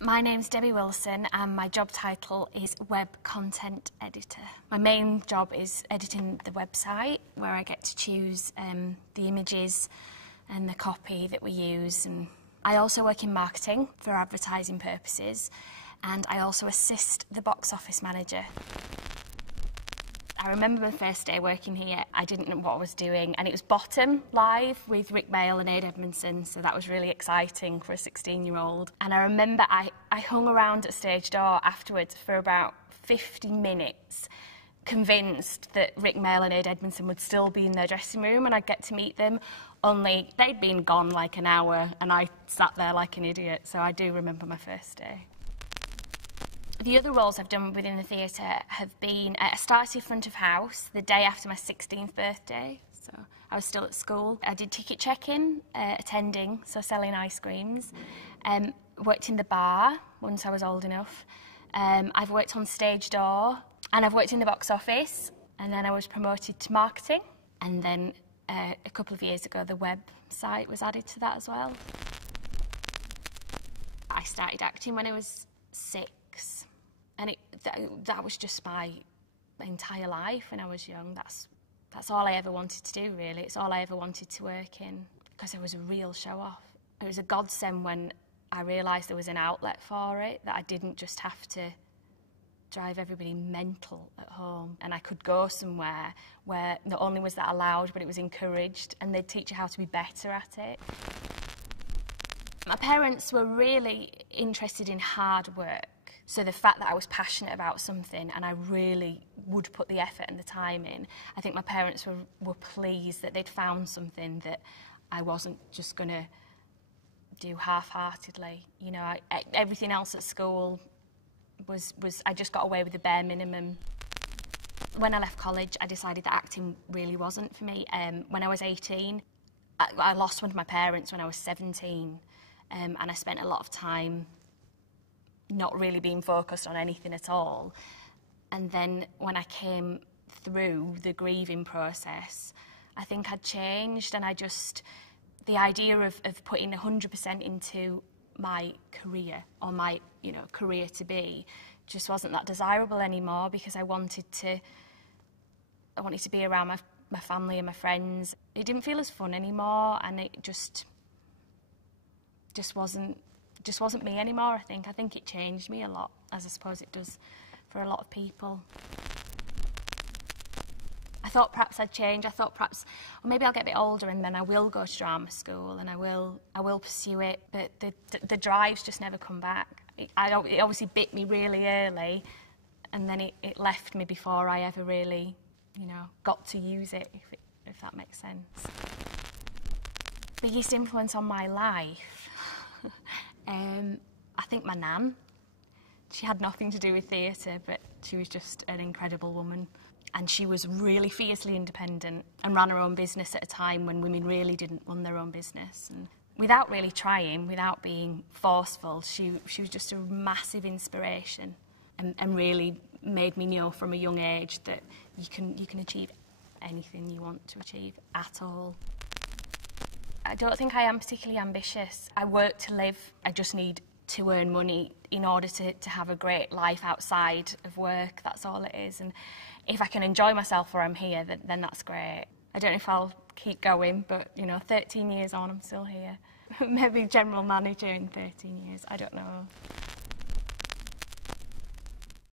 My name's Debbie Wilson and my job title is Web Content Editor. My main job is editing the website, where I get to choose the images and the copy that we use. And I also work in marketing for advertising purposes, and I also assist the box office manager. I remember the first day working here, I didn't know what I was doing, and it was Bottom live with Rick Mayall and Ade Edmondson, so that was really exciting for a 16-year-old. And I remember I hung around at stage door afterwards for about 50 minutes, convinced that Rick Mayall and Ade Edmondson would still be in their dressing room and I'd get to meet them, only they'd been gone like an hour and I sat there like an idiot, so I do remember my first day. The other roles I've done within the theatre have been, I started front of house the day after my 16th birthday, so I was still at school. I did ticket checking, attending, so selling ice creams. Worked in the bar once I was old enough. I've worked on stage door, and I've worked in the box office, and then I was promoted to marketing. And then a couple of years ago, the website was added to that as well. I started acting when I was 6. And that was just my entire life when I was young. That's all I ever wanted to do, really. It's all I ever wanted to work in, because it was a real show-off. It was a godsend when I realised there was an outlet for it, that I didn't just have to drive everybody mental at home, and I could go somewhere where not only was that allowed, but it was encouraged, and they'd teach you how to be better at it. My parents were really interested in hard work. So the fact that I was passionate about something and I really would put the effort and the time in, I think my parents were pleased that they'd found something that I wasn't just going to do half-heartedly. You know, everything else at school was I just got away with the bare minimum. When I left college, I decided that acting really wasn't for me. When I was 18, I lost one of my parents when I was 17, and I spent a lot of time not really being focused on anything at all. And then when I came through the grieving process, I think I'd changed, and the idea of putting 100% into my career, or my career to be, just wasn't that desirable anymore, because I wanted to be around my family and my friends. It didn't feel as fun anymore, and it just wasn't me anymore, I think. I think it changed me a lot, as I suppose it does for a lot of people. I thought perhaps I'd change. I thought perhaps, well, maybe I'll get a bit older and then I will go to drama school and I will pursue it, but the drive's just never come back. It obviously bit me really early, and then it left me before I ever really, got to use it, if that makes sense. Biggest influence on my life? I think my nan. She had nothing to do with theatre, but she was just an incredible woman. And she was really fiercely independent and ran her own business at a time when women really didn't run their own business. And without really trying, without being forceful, she was just a massive inspiration, and really made me know from a young age that you can achieve anything you want to achieve at all. I don't think I am particularly ambitious. I work to live. I just need to earn money in order to have a great life outside of work. That's all it is. And if I can enjoy myself where I'm here, then that's great. I don't know if I'll keep going, but 13 years on, I'm still here. Maybe general manager in 13 years, I don't know.